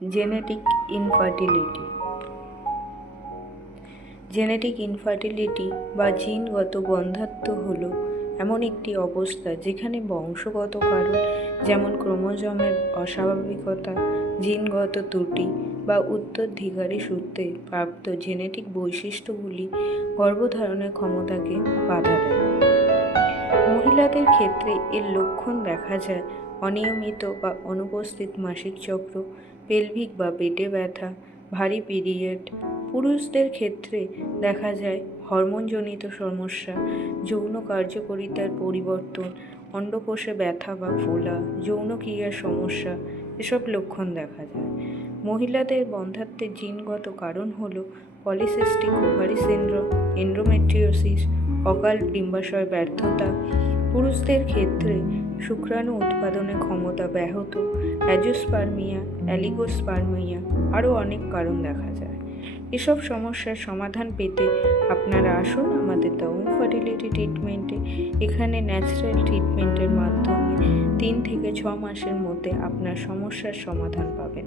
Genetic infertility. Genetic infertility বা জিনগত বন্ধ্যাত্ব হলো এমন একটি অবস্থা যেখানে বংশগত কারণ যেমন ক্রোমোজোমের অস্বাভাবিকতা, জিনগত ত্রুটি বা উত্তরাধিকারী সূত্রে প্রাপ্ত জেনেটিক বৈশিষ্ট্যগুলি গর্ভধারণের ক্ষমতাকে বাধা দেয়। মহিলাদের ক্ষেত্রে এর লক্ষণ দেখা যায় অনিয়মিত বা অনুপস্থিত মাসিক চক্র, পেলভিক বা পেটে ব্যথা, ভারী পিরিয়ড। পুরুষদের ক্ষেত্রে দেখা যায় হরমোনজনিত সমস্যা, যৌন কার্যকারিতার পরিবর্তন, অন্ডকোষে ব্যথা বা ফোলা, যৌনক্রিয়ার সমস্যা, এসব লক্ষণ দেখা যায়। মহিলাদের বন্ধ্যাত্বের জিনগত কারণ হল পলিসিস্টিক ওভারি সিন্ড্রোম, এন্ডোমেট্রিওসিস, অকাল ডিম্বাশয় ব্যর্থতা। পুরুষদের ক্ষেত্রে শুক্রাণু উৎপাদনের ক্ষমতা ব্যাহত, অ্যাজোস্পার্মিয়া, অ্যালিগোস্পার্মিয়া, আরও অনেক কারণ দেখা যায়। এসব সমস্যার সমাধান পেতে আপনারা আসুন আমাদের দ্য ওম ফার্টিলিটি ট্রিটমেন্টে। এখানে ন্যাচারাল ট্রিটমেন্টের মাধ্যমে 3 থেকে 6 মাসের মধ্যে আপনার সমস্যার সমাধান পাবেন।